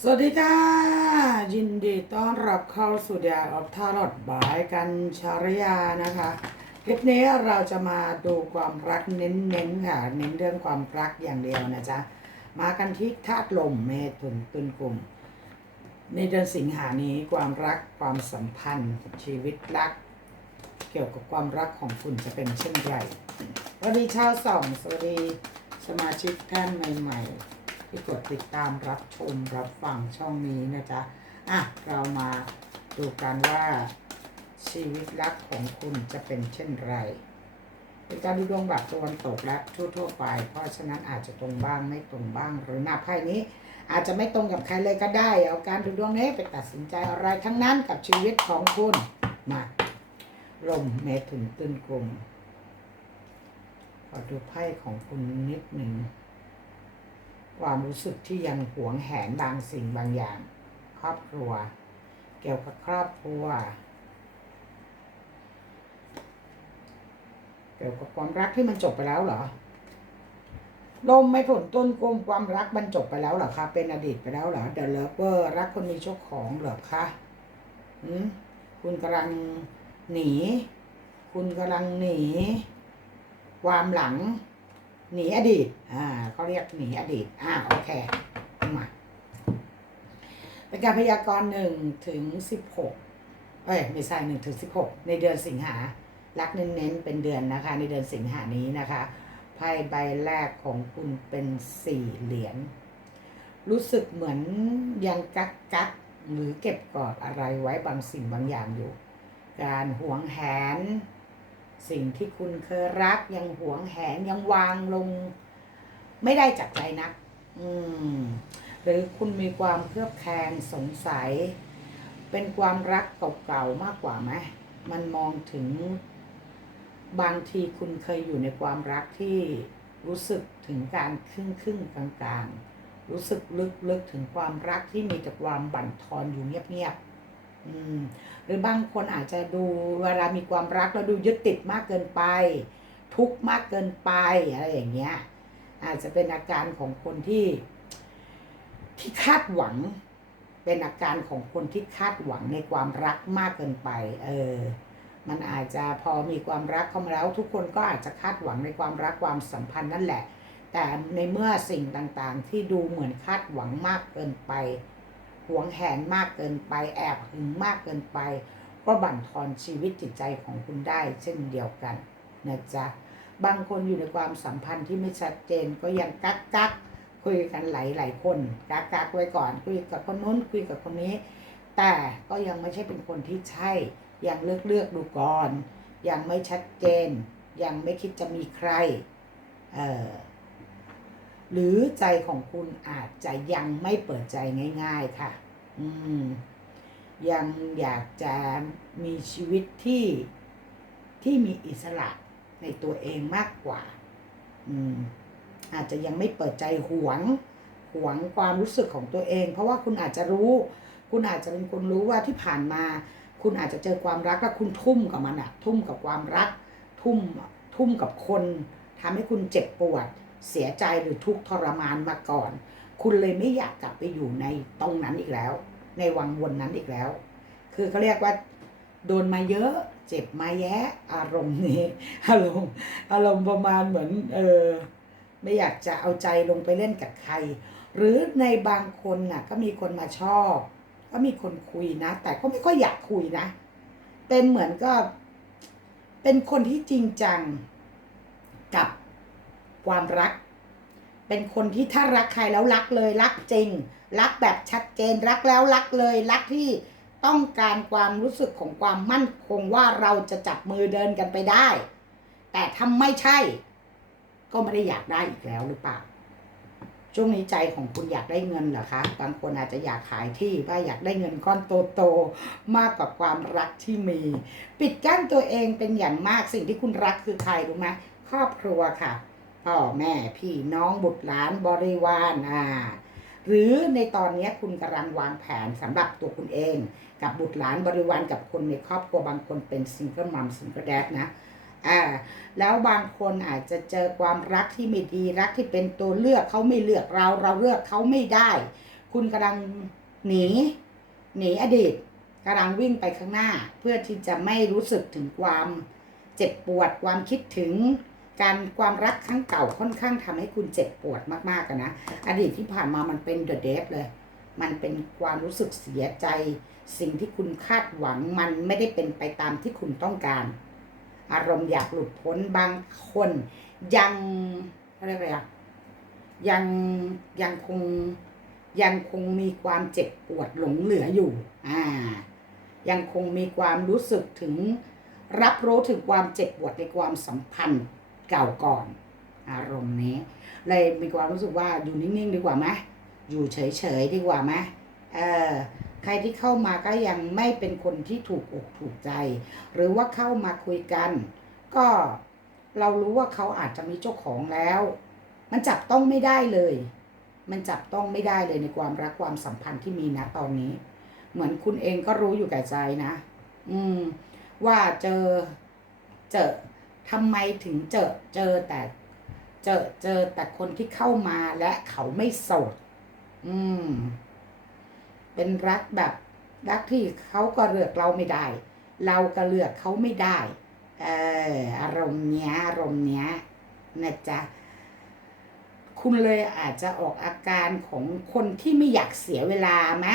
สวัสดีค่ะ ยินดีต้อนรับเข้าสู่เดียออฟทารอดบายกันชารยานะคะคลิปนี้เราจะมาดูความรักเน้นๆค่ะ เน้นเรื่องความรักอย่างเดียวนะจ๊ะ มากันที่ธาตุลมเมถุนตุลกลุ่ม ในเดือนสิงหานี้ความรักความสัมพันธ์ชีวิตรัก เกี่ยวกับความรักของคุณจะเป็นเช่นไรสวัสดีชาวสองสวัสดีสมาชิกท่านใหม่ ๆ ที่กดติดตามรับชมรับฟังช่องนี้นะจ๊ะอะเรามาดูกันว่าชีวิตรักของคุณจะเป็นเช่นไรเป็นการดูดวงแบบตะวันตกและทั่วๆไป เพราะฉะนั้นอาจจะตรงบ้างไม่ตรงบ้าง หรือหน้าไพ่นี้ อาจจะไม่ตรงกับใครเลยก็ได้ เอาการดูดวงนี้ไปตัดสินใจอะไรทั้งนั้นกับชีวิตของคุณมาลมเมถุนตื้นกลุ่มขอดูไพ่ของคุณนิดหนึ่ง ความรู้สึกที่ยังหวงแหนบางสิ่งบางอย่าง ครอบครัว เกี่ยวกับครอบครัว เกี่ยวกับความรักที่มันจบไปแล้วเหรอลมไม่ผลต้นกลมความรักมันจบไปแล้วเหรอคะ เป็นอดีตไปแล้วเหรอเด e l เลเวอร์รักคนมีเจ้าของเหรอคะอืมคุณกำลังหนี คุณกำลังหนี ความหลัง หนีอดีต อ่าเขาเรียกหนีอดีต อ่าโอเค มา เป็นการพยากรณ์หนึ่งถึงสิบหกเอ้ยไม่ใช่หนึ่งถึงสิบหกในเดือนสิงหา รักเน้นๆเป็นเดือนนะคะ ในเดือนสิงหานี้นะคะไพ่ใบแรกของคุณเป็นสี่เหรียญ รู้สึกเหมือนยังกักกักหรือเก็บกอดอะไรไว้บางสิ่งบางอย่างอยู่ การหวงแหน สิ่งที่คุณเคยรักยังหวงแหนยังวางลง ไม่ได้จากใจนัก อืม หรือคุณมีความเครือบแคลงสงสัย เป็นความรักเก่าๆมากกว่าไหมมันมองถึง บางทีคุณเคยอยู่ในความรักที่รู้สึกถึงการครึ่งครึ่งๆกลางๆ รู้สึกลึกๆถึงความรักที่มีแต่ความบั่นทอนอยู่เงียบๆ หรือบางคนอาจจะดูเวลามีความรักแล้วดูยึดติดมากเกินไป ทุกมากเกินไปอะไรอย่างเงี้ยอาจจะเป็นอาการของคนที่ ที่คาดหวัง เป็นอาการของคนที่คาดหวังในความรักมากเกินไป เออ มันอาจจะพอมีความรักเข้ามาแล้ว ทุกคนก็อาจจะคาดหวังในความรักความสัมพันธ์นั่นแหละ แต่ในเมื่อสิ่งต่างๆ ที่ดูเหมือนคาดหวังมากเกินไป หวงแหนมากเกินไปแอบหึงมากเกินไป ก็บั่นทอนชีวิตจิตใจของคุณได้ เช่นเดียวกันนะจ๊ะบางคนอยู่ในความสัมพันธ์ที่ไม่ชัดเจนก็ยังกักกักคุยกันหลายหลายคนกักกักไว้ก่อนคุยกับคนนู้นคุยกับคนนี้ แต่ก็ยังไม่ใช่เป็นคนที่ใช่ ยังเลือกเลือกดูก่อน ยังไม่ชัดเจน ยังไม่คิดจะมีใครเออ หรือใจของคุณอาจจะยังไม่เปิดใจง่าย ๆค่ะ อืม ยังอยากจะมีชีวิตที่ที่มีอิสระในตัวเองมากกว่า อืม อาจจะยังไม่เปิดใจหวง หวงความรู้สึกของตัวเอง เพราะว่าคุณอาจจะรู้ คุณอาจจะเป็นคนรู้ว่าที่ผ่านมา คุณอาจจะเจอความรักแล้วคุณทุ่มกับมันอะทุ่มกับความรัก ทุ่ม ทุ่มกับคนทำให้คุณเจ็บปวด เสียใจหรือทุกข์ทรมานมาก่อน คุณเลยไม่อยากกลับไปอยู่ในตรงนั้นอีกแล้ว ในวังวนนั้นอีกแล้ว คือเขาเรียกว่า โดนมาเยอะ เจ็บมาแยะ อารมณ์นี้อารมณ์อารมณ์ประมาณเหมือน เออไม่อยากจะเอาใจลงไปเล่นกับใคร หรือในบางคนน่ะ ก็มีคนมาชอบ ก็มีคนคุยนะ แต่ก็ไม่ค่อยอยากคุยนะ เป็นเหมือนก็ เป็นคนที่จริงจัง ความรัก เป็นคนที่ถ้ารักใครแล้วรักเลยรักจริง รักแบบชัดเจนรักแล้วรักเลยรักที่ต้องการความรู้สึกของความมั่นคงว่าเราจะจับมือเดินกันไปได้ แต่ถ้าไม่ใช่ ก็ไม่ได้อยากได้อีกแล้วหรือเปล่าช่วงนี้ใจของคุณอยากได้เงินเหรอคะ บางคนอาจจะอยากขายที่ว่าอยากได้เงินก้อนโตๆมากกว่าความรักที่มี ปิดกั้นตัวเองเป็นอย่างมากสิ่งที่คุณรักคือใครรู้ไหมครอบครัวค่ะ พ่อแม่พี่น้องบุตรหลานบริวารอ่าหรือในตอนนี้คุณกำลังวางแผนสำหรับตัวคุณเอง กับบุตรหลานบริวารกับคนในครอบครัวบางคนเป็นซิงเกิลมัมซิงเกิลแดดนะอ่าแล้วบางคนอาจจะเจอความรักที่ไม่ดีรักที่เป็นตัวเลือกเขาไม่เลือกเราเราเลือกเขาไม่ได้ คุณกำลังหนีหนีอดีตกำลังวิ่งไปข้างหน้า เพื่อที่จะไม่รู้สึกถึงความเจ็บปวดความคิดถึง การความรักครั้งเก่าค่อนข้างทำให้คุณเจ็บปวดมากๆอะนะ อดีตที่ผ่านมามันเป็นเดอะเดฟเลย มันเป็นความรู้สึกเสียใจ สิ่งที่คุณคาดหวังมันไม่ได้เป็นไปตามที่คุณต้องการ อารมณ์อยากหลุดพ้นบางคน ยังอะไรยกอะไรอะยังยังคงยังคงมีความเจ็บปวดหลงเหลืออยู่ อ่า ยังคงมีความรู้สึกถึงรับรู้ถึงความเจ็บปวดในความสัมพันธ์ เก่าก่อน อารมณ์นี้ เลยมีความรู้สึกว่าอยู่นิ่งๆดีกว่าไหมอยู่เฉยๆดีกว่าไหมเออใครที่เข้ามาก็ยังไม่เป็นคนที่ถูกอกถูกใจ หรือว่าเข้ามาคุยกัน ก็เรารู้ว่าเขาอาจจะมีเจ้าของแล้ว มันจับต้องไม่ได้เลย มันจับต้องไม่ได้เลยในความรักความสัมพันธ์ที่มีนะตอนนี้ เหมือนคุณเองก็รู้อยู่แก่ใจนะ อืม ว่าเจอเจอ ทำไมถึงเจอเจอแต่ เจอเจอแต่คนที่เข้ามาและเขาไม่โสด อืม เป็นรักแบบรักที่เขาก็เลือกเราไม่ได้ เราก็เลือกเขาไม่ได้ เอออารมณ์เนี้ยอารมณ์เนี้ยนะจ๊ะคุณเลยอาจจะออกอาการของคนที่ไม่อยากเสียเวลาไหม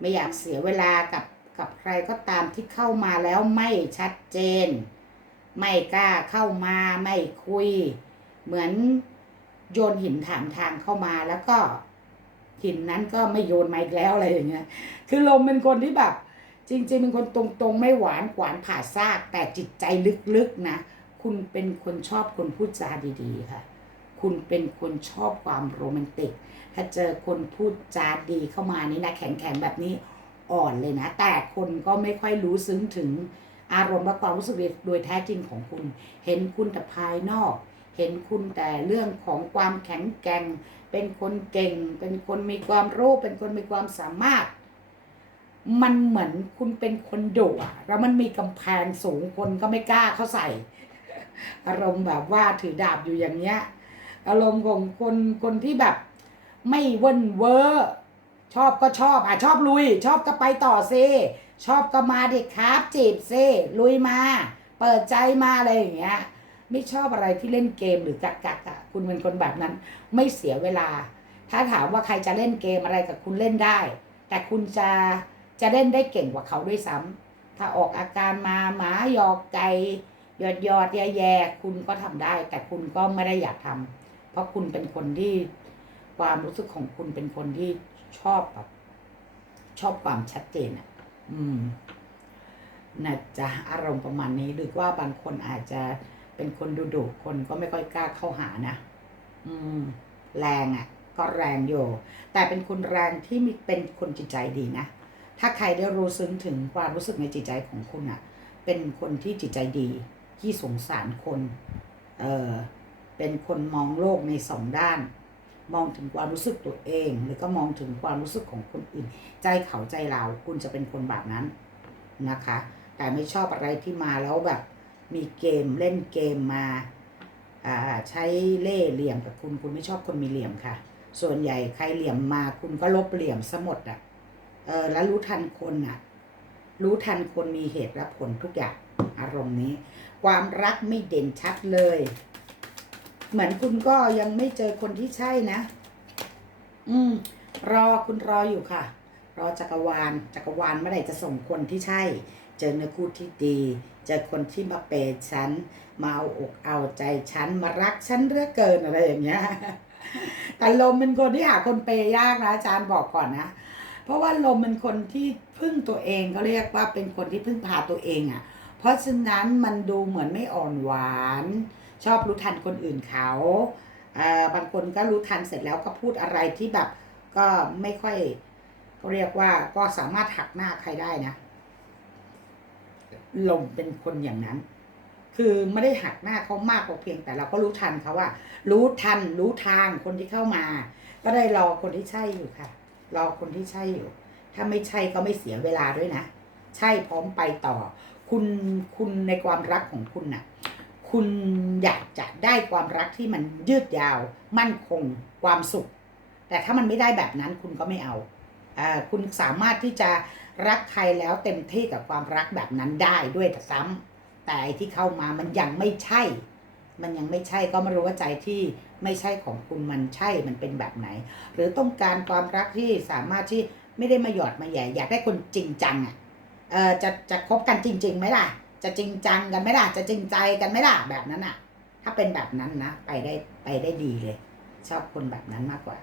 ไม่อยากเสียเวลากับกับใครก็ตามที่เข้ามาแล้วไม่ชัดเจน ไม่กล้าเข้ามาไม่คุย เหมือนโยนหินถามทางเข้ามาแล้วก็หินนั้นก็ไม่โยนมาอีกแล้วอะไรอย่างเงี้ย คือลมเป็นคนที่แบบ จริง ๆ เป็นคนตรงๆ ไม่หวานขวานผ่าซาก แต่จิตใจลึกๆนะ คุณเป็นคนชอบคนพูดจาดีๆ ค่ะ คุณเป็นคนชอบความโรแมนติก ถ้าเจอคนพูดจาดีเข้ามานี่นะแข็งๆแบบนี้อ่อนเลยนะ แต่คนก็ไม่ค่อยรู้ซึ้งถึง อารมณ์และความรู้สึกโดยแท้จริงของคุณ เห็นคุณแต่ภายนอก เห็นคุณแต่เรื่องของความแข็งแกร่ง เป็นคนเก่ง เป็นคนมีความรู้ เป็นคนมีความสามารถ มันเหมือนคุณเป็นคนดุอะแล้วมันมีกำแพงสูงคนก็ไม่กล้าเข้าใส่ อารมณ์แบบว่าถือดาบอยู่อย่างเงี้ย อารมณ์ของคนคนที่แบบ ไม่เว่นเวอร์ชอบก็ชอบอะชอบลุย ชอบก็ไปต่อเซ ชอบก็มาเด็กครับ จีบเซลุยมา เปิดใจมาอะไรอย่างเงี้ย ไม่ชอบอะไรที่เล่นเกมหรือกักกักอะคุณเป็นคนแบบนั้น ไม่เสียเวลา ถ้าถามว่าใครจะเล่นเกมอะไรกับคุณเล่นได้ แต่คุณจะจะเล่นได้เก่งกว่าเขาด้วยซ้ำถ้าออกอาการมาหมาหยอกไก่หยอดหยอดแย่แย่คุณก็ทำได้ แต่คุณก็ไม่ได้อยากทำเพราะคุณเป็นคนที่ความรู้สึกของคุณเป็นคนที่ชอบแบบชอบความชัดเจนอะ อืมนะจ๊ะอารมณ์ประมาณนี้หรือว่าบางคนอาจจะเป็นคนดุดุคนก็ไม่ค่อยกล้าเข้าหานะ อืม แรงอะ ก็แรงอยู่ แต่เป็นคนแรงที่มีเป็นคนจิตใจดีนะ ถ้าใครได้รู้ซึ้งถึงความรู้สึกในจิตใจของคุณอะ เป็นคนที่จิตใจดี ที่สงสารคน เออเป็นคนมองโลกในสองด้าน มองถึงความรู้สึกตัวเอง หรือก็มองถึงความรู้สึกของคนอื่น ใจเขาใจเราคุณจะเป็นคนแบบนั้นนะคะ แต่ไม่ชอบอะไรที่มาแล้วแบบมีเกมเล่นเกมมาอ่าใช้เล่เหลี่ยมกับคุณคุณไม่ชอบคนมีเหลี่ยมค่ะ ส่วนใหญ่ใครเหลี่ยมมาคุณก็ลบเหลี่ยมซะหมดอะเออแล้วรู้ทันคนอะ รู้ทันคนมีเหตุและผลทุกอย่างอารมณ์นี้ ความรักไม่เด่นชัดเลย เหมือนคุณก็ยังไม่เจอคนที่ใช่นะ อืม รอคุณรออยู่ค่ะ รอจักรวาล จักรวาลเมื่อไหร่จะส่งคนที่ใช่ เจอเนื้อคู่ที่ดี เจอคนที่มาเปย์ฉัน มาเอาอกเอาใจฉัน มารักฉันเรื่อเกินอะไรอย่างเงี้ย แต่ลมเป็นคนที่หาคนเปย์ยากนะอาจารย์บอกก่อนนะ เพราะว่าลมเป็นคนที่พึ่งตัวเองเขาเรียกว่าเป็นคนที่พึ่งพาตัวเองอะ่ะ เพราะฉะนั้นมันดูเหมือนไม่อ่อนหวาน ชอบรู้ทันคนอื่นเขาเอ่อบางคนก็รู้ทันเสร็จแล้วก็พูดอะไรที่แบบก็ไม่ค่อยเขาเรียกว่าก็สามารถหักหน้าใครได้นะลมเป็นคนอย่างนั้น คือไม่ได้หักหน้าเขามากกว่าเพียง แต่เราก็รู้ทันเขาว่า รู้ทันรู้ทางคนที่เข้ามา ก็ได้รอคนที่ใช่อยู่ค่ะ รอคนที่ใช่อยู่ ถ้าไม่ใช่ก็ไม่เสียเวลาด้วยนะ ใช่พร้อมไปต่อ คุณคุณในความรักของคุณน่ะ คุณอยากจะได้ความรักที่มันยืดยาว มั่นคง ความสุข แต่ถ้ามันไม่ได้แบบนั้นคุณก็ไม่เอาอคุณสามารถที่จะรักใครแล้วเต็มที่กับความรักแบบนั้นได้ด้วยซ้ำแต่ไอ้ที่เข้ามามันยังไม่ใช่ มันยังไม่ใช่ก็ไม่รู้ว่าใจที่ไม่ใช่ของคุณมันใช่มันเป็นแบบไหน หรือต้องการความรักที่สามารถที่ไม่ได้มาหยอดมาแย่อยากได้คนจริงจังอะเออจะจะคบกันจริงๆไหมล่ะ จะจริงจังกันไหมล่ะจะจริงใจกันไหมล่ะแบบนั้นอะ ถ้าเป็นแบบนั้นนะไปได้ไปได้ดีเลย ชอบคนแบบนั้นมากกว่า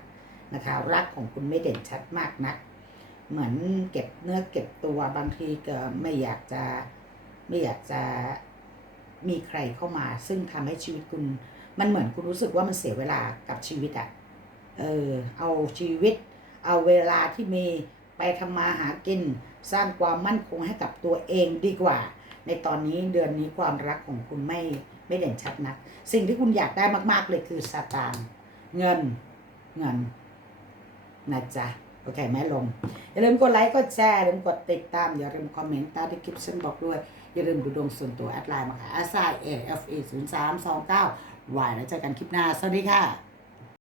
นะคะ รักของคุณไม่เด่นชัดมากนัก เหมือนเก็บเนื้อเก็บตัวบางทีก็ไม่อยากจะไม่อยากจะมีใครเข้ามา ซึ่งทำให้ชีวิตคุณ มันเหมือนคุณรู้สึกว่ามันเสียเวลากับชีวิตอะ่ะเออเอาชีวิต เอาเวลาที่มีไปทำมาหากิน สร้างความมั่นคงให้กับตัวเองดีกว่า ในตอนนี้เดือนนี้ความรักของคุณไม่ไม่เด่นชัดนัก สิ่งที่คุณอยากได้มาก ๆ เลยคือสตางค์เงินเงินนะจ๊ะโอเคไหมลง อย่าลืมกดไลค์กดแชร์อย่าลืมกดติดตาม อย่าลืมคอมเมนต์ใต้ที่คลิปฉันบอกด้วย อย่าลืมดูดวงส่วนตัวแอดไลน์มาค่ะ a s i a f e 0 3 2 9 y แล้วเจอกันคลิปหน้า สวัสดีค่ะ